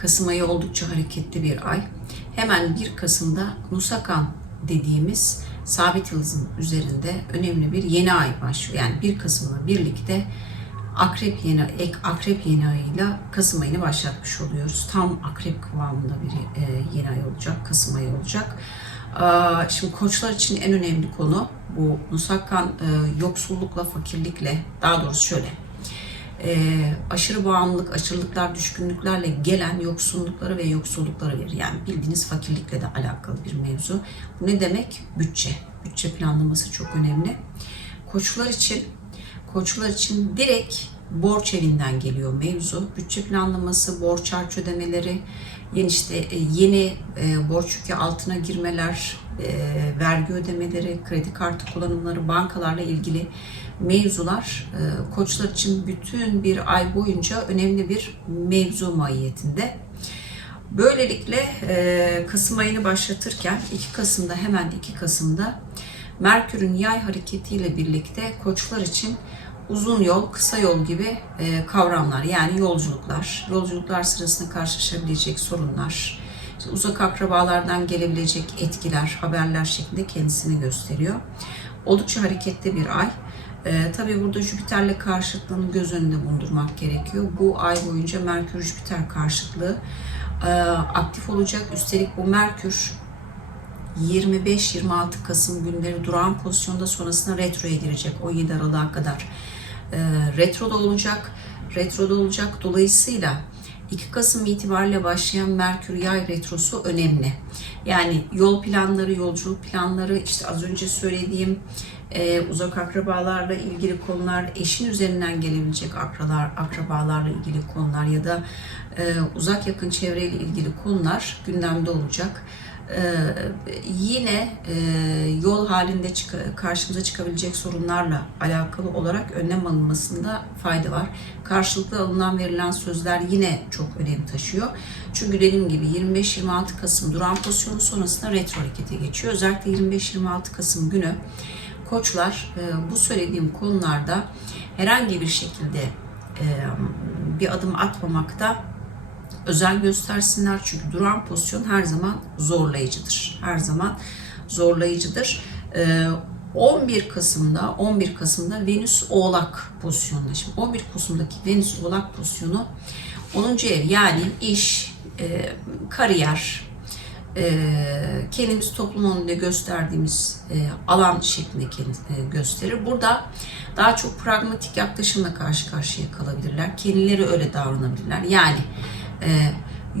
Kasım ayı oldukça hareketli bir ay. Hemen 1 Kasım'da Nusakan dediğimiz sabit yıldızın üzerinde önemli bir yeni ay başlıyor. Yani 1 Kasım'la birlikte Akrep yeni ek Akrep yeni ayıyla Kasım ayını başlatmış oluyoruz. Tam Akrep kıvamında bir e, yeni ay olacak, Kasım ayı olacak. Aa, Şimdi koçlar için en önemli konu bu Nusakan e, yoksullukla, fakirlikle, daha doğrusu şöyle e, aşırı bağımlılık, aşırılıklar, düşkünlüklerle gelen yoksullukları ve yoksullukları verir. Yani bildiğiniz fakirlikle de alakalı bir mevzu. Bu ne demek? Bütçe. Bütçe planlaması çok önemli. Koçlar için koçlar için direkt borç evinden geliyor mevzu. Bütçe planlaması, borç harç ödemeleri, yeni işte e, yeni e, borç yükü altına girmeler, e, vergi ödemeleri, kredi kartı kullanımları, bankalarla ilgili mevzular e, koçlar için bütün bir ay boyunca önemli bir mevzu mahiyetinde. Böylelikle e, Kasım ayını başlatırken 2 Kasım'da hemen 2 Kasım'da Merkür'ün yay hareketiyle birlikte koçlar için uzun yol, kısa yol gibi e, kavramlar yani yolculuklar, yolculuklar sırasında karşılaşabilecek sorunlar, işte uzak akrabalardan gelebilecek etkiler, haberler şeklinde kendisini gösteriyor. Oldukça hareketli bir ay. Ee, tabii burada Jüpiter'le karşıtlığını göz önünde bulundurmak gerekiyor. Bu ay boyunca Merkür-Jüpiter karşıtlığı e, aktif olacak. Üstelik bu Merkür 25-26 Kasım günleri durağan pozisyonda sonrasında retroya girecek 17 Aralık'a kadar. E, retroda olacak. Retroda olacak. Dolayısıyla 2 Kasım itibariyle başlayan Merkür Yay retrosu önemli. Yani yol planları, yolculuk planları, işte az önce söylediğim e, uzak akrabalarla ilgili konular, eşin üzerinden gelebilecek akrabalar, akrabalarla ilgili konular ya da e, uzak yakın çevreyle ilgili konular gündemde olacak. Ee, yine e, yol halinde karşımıza çıkabilecek sorunlarla alakalı olarak önlem alınmasında fayda var. Karşılıklı alınan verilen sözler yine çok önem taşıyor. Çünkü dediğim gibi 25-26 Kasım duran pozisyonu sonrasında retro harekete geçiyor. Özellikle 25-26 Kasım günü koçlar e, bu söylediğim konularda herhangi bir şekilde e, bir adım atmamakta özen göstersinler. Çünkü duran pozisyon her zaman zorlayıcıdır. Her zaman zorlayıcıdır. Ee, 11 Kasım'da 11 Kasım'da Venüs Oğlak pozisyonunda. Şimdi 11 Kasım'daki Venüs Oğlak pozisyonu 10. ev yani iş, e, kariyer, e, kendimiz toplum önünde gösterdiğimiz e, alan şeklinde kendini gösterir. Burada daha çok pragmatik yaklaşımla karşı karşıya kalabilirler. Kendileri öyle davranabilirler. Yani e,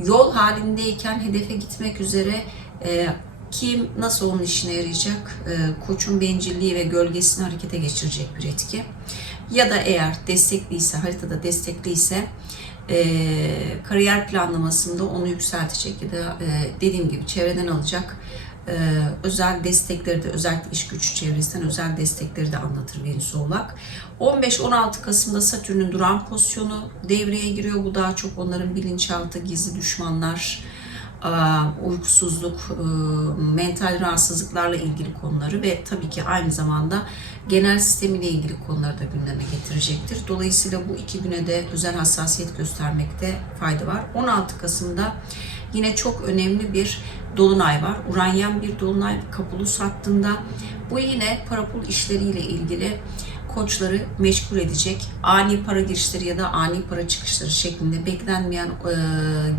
yol halindeyken hedefe gitmek üzere e, kim nasıl onun işine yarayacak? E, koçun bencilliği ve gölgesini harekete geçirecek bir etki. Ya da eğer destekliyse, haritada destekliyse e, kariyer planlamasında onu yükseltecek ya da e, dediğim gibi çevreden alacak e, özel destekleri de özellikle iş güç çevresinden özel destekleri de anlatır Venüs Oğlak. 15-16 Kasım'da Satürn'ün duran pozisyonu devreye giriyor. Bu daha çok onların bilinçaltı, gizli düşmanlar, e, uykusuzluk, e, mental rahatsızlıklarla ilgili konuları ve tabii ki aynı zamanda genel sistemiyle ilgili konuları da gündeme getirecektir. Dolayısıyla bu iki güne de özel hassasiyet göstermekte fayda var. 16 Kasım'da yine çok önemli bir dolunay var. Uranyen bir dolunay Kapulus hattında. Bu yine parapul işleriyle ilgili koçları meşgul edecek ani para girişleri ya da ani para çıkışları şeklinde beklenmeyen e,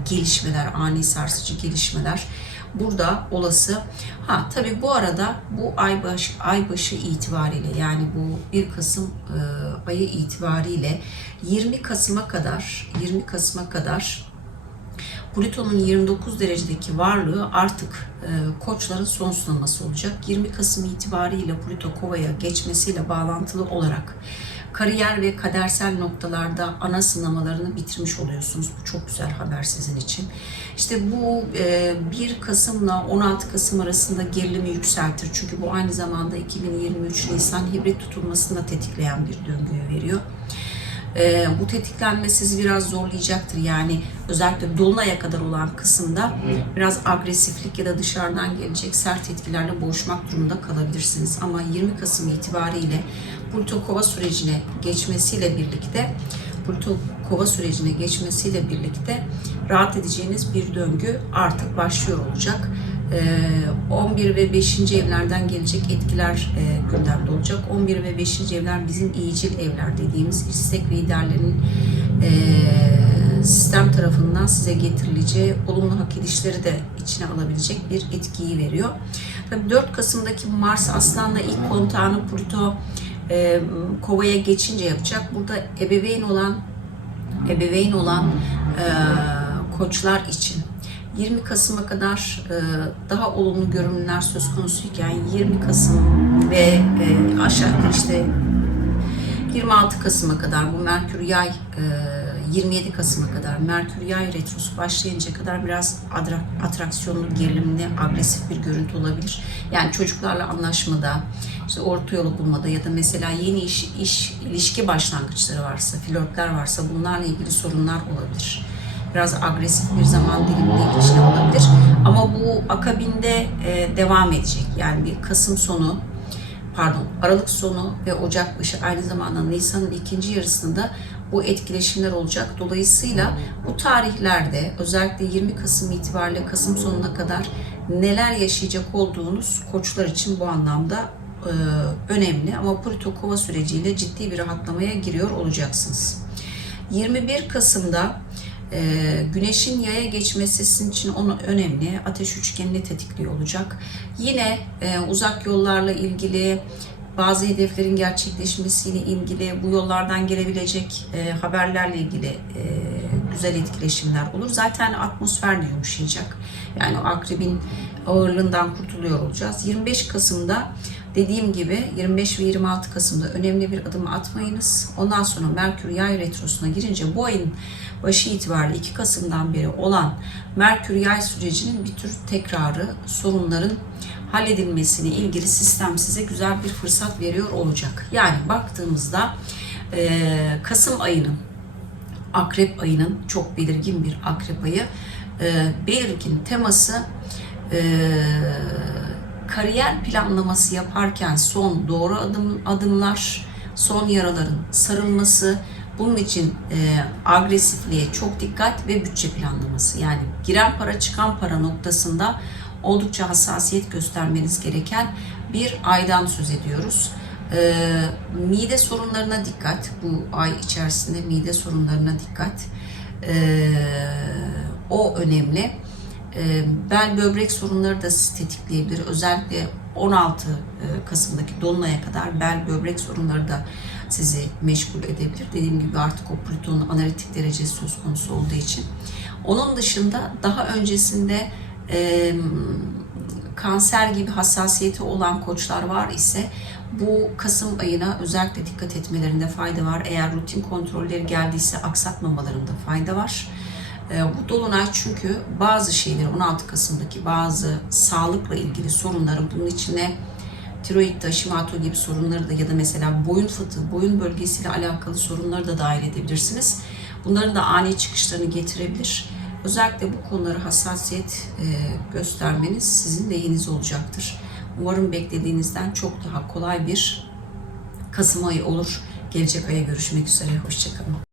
gelişmeler, ani sarsıcı gelişmeler burada olası. Ha tabii bu arada bu ay baş, ay başı itibariyle yani bu 1 Kasım e, ayı itibariyle 20 Kasım'a kadar 20 Kasım'a kadar Plüton'un 29 derecedeki varlığı artık e, koçların son sınaması olacak. 20 Kasım itibariyle Plüto Kova'ya geçmesiyle bağlantılı olarak kariyer ve kadersel noktalarda ana sınamalarını bitirmiş oluyorsunuz. Bu çok güzel haber sizin için. İşte bu e, 1 Kasım'la 16 Kasım arasında gerilimi yükseltir. Çünkü bu aynı zamanda 2023 Nisan hibrit tutulmasını da tetikleyen bir döngüyü veriyor. Ee, bu tetiklenme sizi biraz zorlayacaktır. Yani özellikle dolunaya kadar olan kısımda biraz agresiflik ya da dışarıdan gelecek sert etkilerle boğuşmak durumunda kalabilirsiniz. Ama 20 Kasım itibariyle Plüto Kova sürecine geçmesiyle birlikte Plüto Kova sürecine geçmesiyle birlikte rahat edeceğiniz bir döngü artık başlıyor olacak. Ee, 11 ve 5. evlerden gelecek etkiler e, gündemde olacak. 11 ve 5. evler bizim iyicil evler dediğimiz istek ve e, sistem tarafından size getirileceği olumlu hak edişleri de içine alabilecek bir etkiyi veriyor. Tabii 4 Kasım'daki Mars Aslan'la ilk kontağını Plüto e, Kova'ya geçince yapacak. Burada ebeveyn olan ebeveyn olan koçlar için 20 Kasım'a kadar e, daha olumlu görünümler söz konusuyken 20 Kasım ve e, aşağı işte 26 Kasım'a kadar bu Merkür Yay e, 27 Kasım'a kadar Merkür Yay retrosu başlayınca kadar biraz atraksiyonlu, gerilimli, agresif bir görüntü olabilir. Yani çocuklarla anlaşmada, işte orta yolu bulmada ya da mesela yeni iş, iş ilişki başlangıçları varsa, flörtler varsa bunlarla ilgili sorunlar olabilir. Biraz agresif bir zaman diliminde içine olabilir. Ama bu akabinde e, devam edecek. Yani bir Kasım sonu pardon Aralık sonu ve Ocak başı aynı zamanda Nisan'ın ikinci yarısında bu etkileşimler olacak. Dolayısıyla bu tarihlerde özellikle 20 Kasım itibariyle Kasım sonuna kadar neler yaşayacak olduğunuz koçlar için bu anlamda e, önemli. Ama Plüto Kova süreciyle ciddi bir rahatlamaya giriyor olacaksınız. 21 Kasım'da e, Güneşin yaya geçmesi sizin için onu önemli. Ateş üçgenini tetikliyor olacak. Yine e, uzak yollarla ilgili bazı hedeflerin gerçekleşmesiyle ilgili bu yollardan gelebilecek e, haberlerle ilgili e, güzel etkileşimler olur. Zaten atmosfer de yumuşayacak. Yani akrebin ağırlığından kurtuluyor olacağız. 25 Kasım'da dediğim gibi 25 ve 26 Kasım'da önemli bir adım atmayınız. Ondan sonra Merkür Yay retrosuna girince bu ayın başı itibariyle 2 Kasım'dan beri olan Merkür Yay sürecinin bir tür tekrarı, sorunların halledilmesine ilgili sistem size güzel bir fırsat veriyor olacak. Yani baktığımızda Kasım ayının, Akrep ayının çok belirgin bir Akrep ayı, belirgin teması kariyer planlaması yaparken son doğru adım adımlar, son yaraların sarılması, bunun için e, agresifliğe çok dikkat ve bütçe planlaması. Yani giren para çıkan para noktasında oldukça hassasiyet göstermeniz gereken bir aydan söz ediyoruz. E, mide sorunlarına dikkat. Bu ay içerisinde mide sorunlarına dikkat. E, o önemli. E, bel böbrek sorunları da sizi tetikleyebilir. Özellikle 16 e, Kasım'daki Dolunay'a kadar bel böbrek sorunları da sizi meşgul edebilir. Dediğim gibi artık o Plüton'un analitik derecesi söz konusu olduğu için. Onun dışında daha öncesinde e, kanser gibi hassasiyeti olan koçlar var ise bu Kasım ayına özellikle dikkat etmelerinde fayda var. Eğer rutin kontrolleri geldiyse aksatmamalarında fayda var. E, bu dolunay çünkü bazı şeyleri 16 Kasım'daki bazı sağlıkla ilgili sorunları bunun içine tiroid, Hashimoto gibi sorunları da ya da mesela boyun fıtığı, boyun bölgesiyle alakalı sorunları da dahil edebilirsiniz. Bunların da ani çıkışlarını getirebilir. Özellikle bu konulara hassasiyet e, göstermeniz sizin lehiniz olacaktır. Umarım beklediğinizden çok daha kolay bir Kasım ayı olur. Gelecek aya görüşmek üzere. Hoşçakalın.